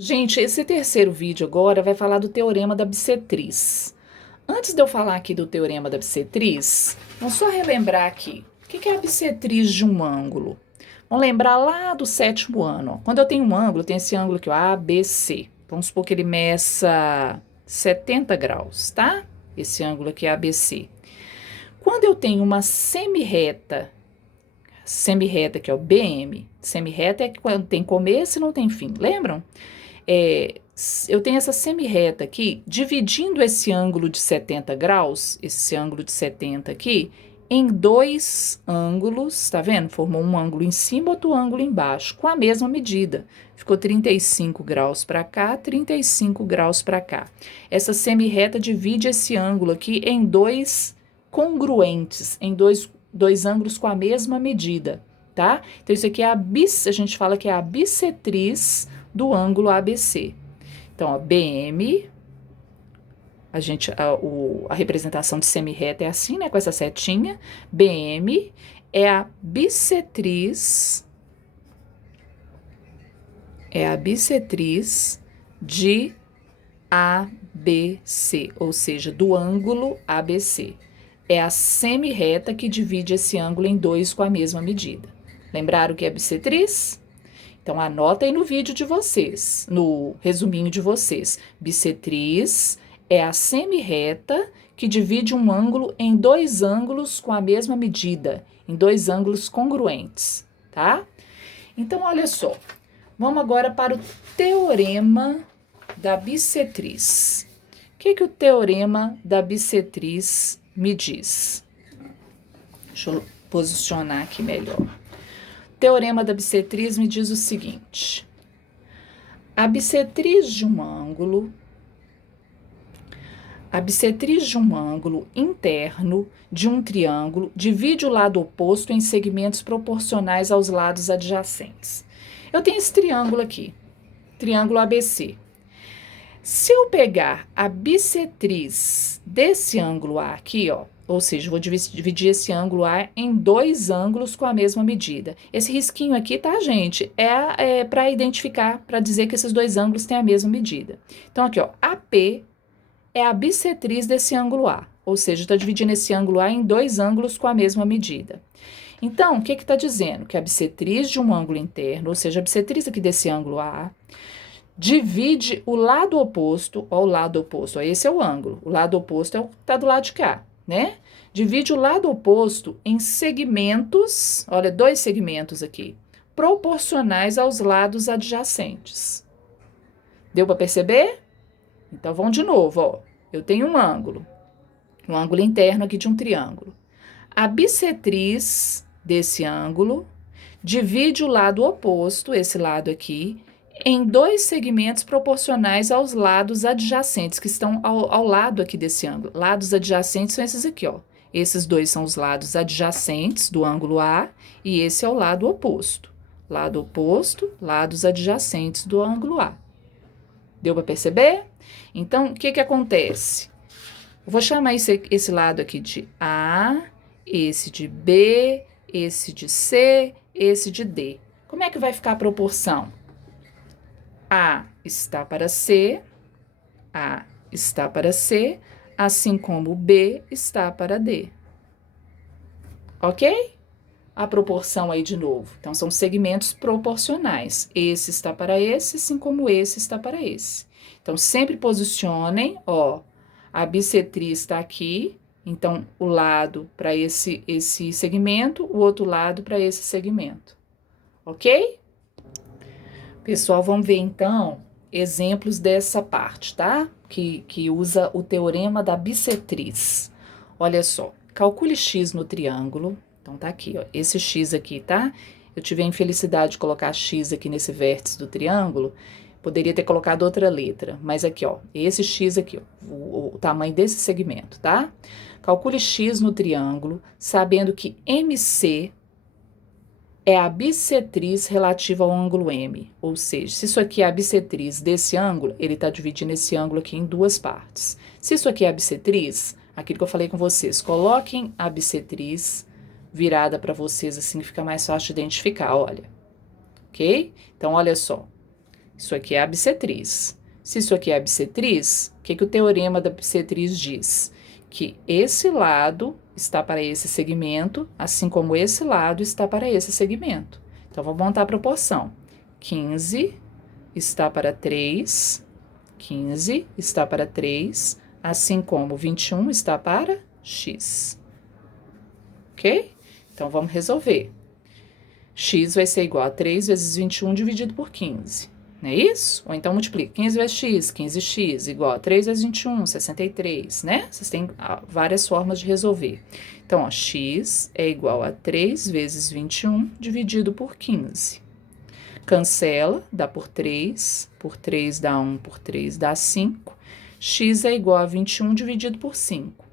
Gente, esse terceiro vídeo agora vai falar do teorema da bissetriz. Antes de eu falar aqui do teorema da bissetriz, vamos só relembrar aqui. O que é a bissetriz de um ângulo? Vamos lembrar lá do sétimo ano. Ó. Quando eu tenho um ângulo, tem esse ângulo aqui, ó, ABC. Vamos supor que ele meça 70 graus, tá? Esse ângulo aqui é ABC. Quando eu tenho uma semirreta que é o BM, semirreta é quando tem começo e não tem fim, lembram? Eu tenho essa semirreta aqui, dividindo esse ângulo de 70 graus, esse ângulo de 70 aqui, em dois ângulos, tá vendo? Formou um ângulo em cima, outro ângulo embaixo, com a mesma medida. Ficou 35 graus para cá, 35 graus para cá. Essa semirreta divide esse ângulo aqui em dois congruentes, em dois ângulos com a mesma medida, tá? Então, isso aqui é a gente fala que é a bissetriz do ângulo ABC. Então, ó, BM, a representação de semirreta é assim, né? Com essa setinha. BM é a bissetriz, de ABC, ou seja, do ângulo ABC. É a semirreta que divide esse ângulo em dois com a mesma medida. Lembraram que é bissetriz? Então, anota aí no vídeo de vocês, no resuminho de vocês. Bissetriz é a semirreta que divide um ângulo em dois ângulos com a mesma medida, em dois ângulos congruentes, tá? Então, olha só. Vamos agora para o teorema da bissetriz. O que o teorema da bissetriz me diz? Deixa eu posicionar aqui melhor. O teorema da bissetriz me diz o seguinte: a bissetriz de um ângulo interno de um triângulo divide o lado oposto em segmentos proporcionais aos lados adjacentes. Eu tenho esse triângulo aqui, triângulo ABC. Se eu pegar a bissetriz desse ângulo A aqui, ó, ou seja, vou dividir esse ângulo A em dois ângulos com a mesma medida. Esse risquinho aqui, tá, gente? É para identificar, para dizer que esses dois ângulos têm a mesma medida. Então, aqui, ó, AP é a bissetriz desse ângulo A, ou seja, está dividindo esse ângulo A em dois ângulos com a mesma medida. Então, o que está dizendo? Que a bissetriz de um ângulo interno, ou seja, a bissetriz aqui desse ângulo A, divide o lado oposto, ó, o lado oposto, ó, esse é o ângulo, o lado oposto é o que está do lado de cá, né? Divide o lado oposto em segmentos, olha, dois segmentos aqui, proporcionais aos lados adjacentes. Deu para perceber? Então, vamos de novo, ó. Eu tenho um ângulo interno aqui de um triângulo. A bissetriz desse ângulo divide o lado oposto, esse lado aqui, em dois segmentos proporcionais aos lados adjacentes, que estão ao lado aqui desse ângulo. Lados adjacentes são esses aqui, ó. Esses dois são os lados adjacentes do ângulo A e esse é o lado oposto. Lado oposto, lados adjacentes do ângulo A. Deu para perceber? Então, o que acontece? Eu vou chamar esse lado aqui de A, esse de B, esse de C, esse de D. Como é que vai ficar a proporção? A está para C, assim como B está para D. Ok? A proporção aí de novo. Então, são segmentos proporcionais. Esse está para esse, assim como esse está para esse. Então, sempre posicionem, ó, a bissetriz está aqui, então, o lado para esse segmento, o outro lado para esse segmento. Ok? Pessoal, vamos ver, então, exemplos dessa parte, tá? Que usa o teorema da bissetriz. Olha só, calcule x no triângulo. Então, tá aqui, ó, esse x aqui, tá? Eu tive a infelicidade de colocar x aqui nesse vértice do triângulo. Poderia ter colocado outra letra, mas aqui, ó, esse x aqui, ó, o tamanho desse segmento, tá? Calcule x no triângulo, sabendo que MC é a bissetriz relativa ao ângulo M. Ou seja, se isso aqui é a bissetriz desse ângulo, ele está dividindo esse ângulo aqui em duas partes. Se isso aqui é a bissetriz, aquilo que eu falei com vocês, coloquem a bissetriz virada para vocês, assim, que fica mais fácil de identificar, olha. Ok? Então, olha só. Isso aqui é a bissetriz. Se isso aqui é a bissetriz, o que o teorema da bissetriz diz? Que esse lado está para esse segmento, assim como esse lado está para esse segmento. Então, vou montar a proporção. 15 está para 3, 15 está para 3, assim como 21 está para x. Ok? Então, vamos resolver. X vai ser igual a 3 vezes 21 dividido por 15. Não é isso? Ou então multiplica 15 vezes x, 15x, igual a 3 vezes 21, 63, né? Vocês têm várias formas de resolver. Então, ó, x é igual a 3 vezes 21 dividido por 15. Cancela, dá por 3 dá 1, por 3 dá 5. X é igual a 21 dividido por 5.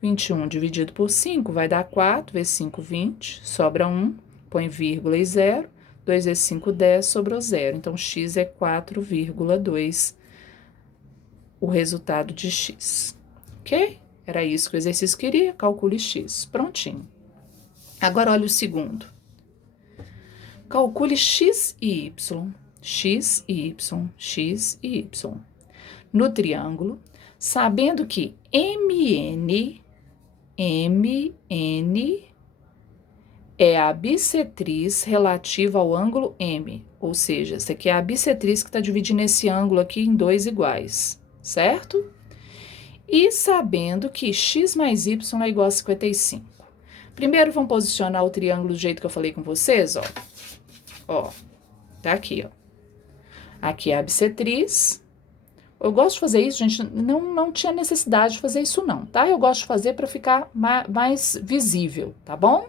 21 dividido por 5 vai dar 4, vezes 5, 20, sobra 1, põe vírgula e 0. 2 vezes 5, 10, sobrou 0. Então, x é 4,2 o resultado de x. Ok? Era isso que o exercício queria. Calcule x. Prontinho. Agora, olha o segundo. Calcule x e y. X e y. X e y. No triângulo, sabendo que MN é a bissetriz relativa ao ângulo M, ou seja, essa aqui é a bissetriz que está dividindo esse ângulo aqui em dois iguais, certo? E sabendo que x mais y é igual a 55. Primeiro, vamos posicionar o triângulo do jeito que eu falei com vocês, ó. Ó, tá aqui, ó. Aqui é a bissetriz. Eu gosto de fazer isso, gente, não tinha necessidade de fazer isso não, tá? Eu gosto de fazer para ficar mais visível, tá bom?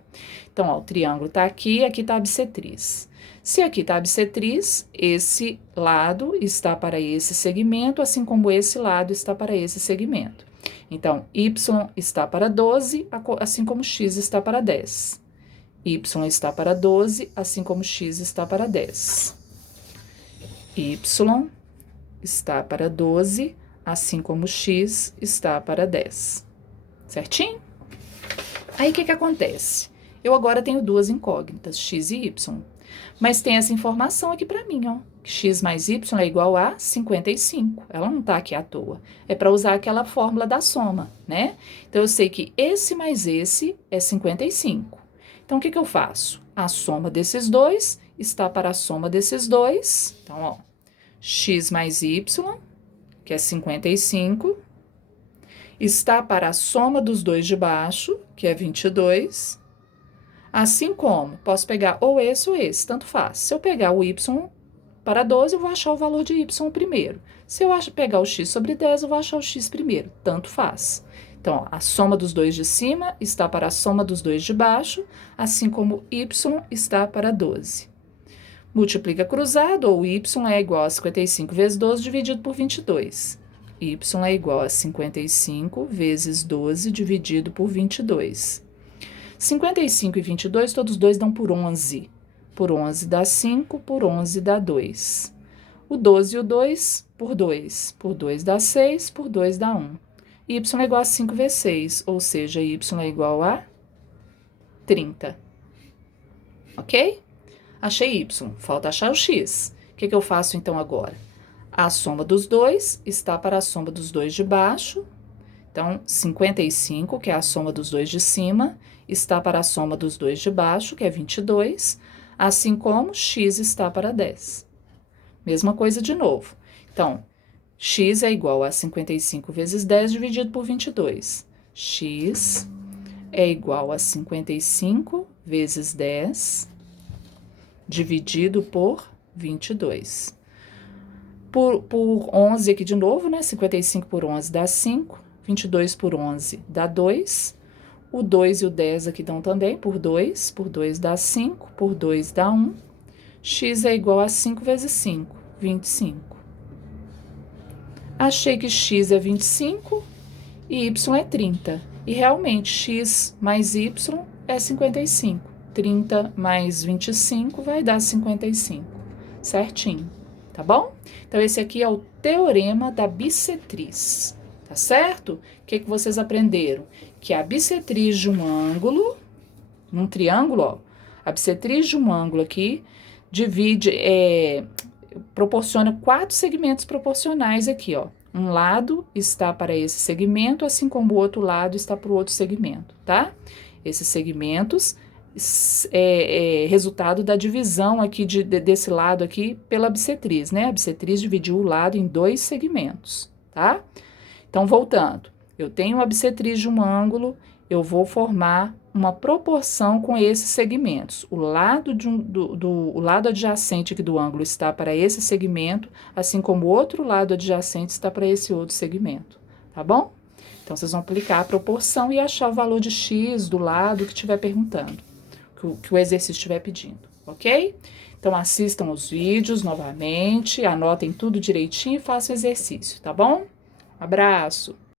Então, ó, o triângulo tá aqui, aqui tá a bissetriz. Se aqui tá a bissetriz, esse lado está para esse segmento, assim como esse lado está para esse segmento. Então, y está para 12, assim como x está para 10. Y está para 12, assim como x está para 10. Y está para 12, assim como x está para 10. Certinho? Aí, o que acontece? Eu agora tenho duas incógnitas, x e y. Mas tem essa informação aqui para mim, ó. X mais y é igual a 55. Ela não tá aqui à toa. É para usar aquela fórmula da soma, né? Então, eu sei que esse mais esse é 55. Então, o que eu faço? A soma desses dois está para a soma desses dois. Então, ó. X mais y, que é 55, está para a soma dos dois de baixo, que é 22, assim como posso pegar ou esse, tanto faz. Se eu pegar o y para 12, eu vou achar o valor de y primeiro. Se eu pegar o x sobre 10, eu vou achar o x primeiro, tanto faz. Então, ó, a soma dos dois de cima está para a soma dos dois de baixo, assim como y está para 12. Multiplica cruzado, ou y é igual a 55 vezes 12 dividido por 22. Y é igual a 55 vezes 12 dividido por 22. 55 e 22, todos dois dão por 11. Por 11 dá 5, por 11 dá 2. O 12 e o 2 por 2. Por 2 dá 6, por 2 dá 1. Y é igual a 5 vezes 6, ou seja, y é igual a 30. Ok? Achei y, falta achar o x. O que eu faço então agora? A soma dos dois está para a soma dos dois de baixo. Então, 55, que é a soma dos dois de cima, está para a soma dos dois de baixo, que é 22, assim como x está para 10. Mesma coisa de novo. Então, x é igual a 55 vezes 10 dividido por 22. X é igual a 55 vezes 10 dividido por 22. Por 11 aqui de novo, né? 55 por 11 dá 5. 22 por 11 dá 2. O 2 e o 10 aqui dão também por 2. Por 2 dá 5. Por 2 dá 1. X é igual a 5 vezes 5. 25. Achei que x é 25 e y é 30. E realmente, x mais y é 55. 30 mais 25 vai dar 55, certinho, tá bom? Então, esse aqui é o teorema da bissetriz, tá certo? O que vocês aprenderam? Que a bissetriz de um ângulo, num triângulo, ó, a bissetriz de um ângulo aqui, divide, proporciona 4 segmentos proporcionais aqui, ó. Um lado está para esse segmento, assim como o outro lado está para o outro segmento, tá? Esses segmentos é resultado da divisão aqui desse lado aqui pela bissetriz, né? A bissetriz dividiu o lado em 2 segmentos, tá? Então, voltando, eu tenho a bissetriz de um ângulo, eu vou formar uma proporção com esses segmentos. O lado, o lado adjacente aqui do ângulo está para esse segmento, assim como o outro lado adjacente está para esse outro segmento, tá bom? Então, vocês vão aplicar a proporção e achar o valor de x do lado que estiver perguntando, que o exercício estiver pedindo, ok? Então, assistam os vídeos novamente, anotem tudo direitinho e façam o exercício, tá bom? Abraço!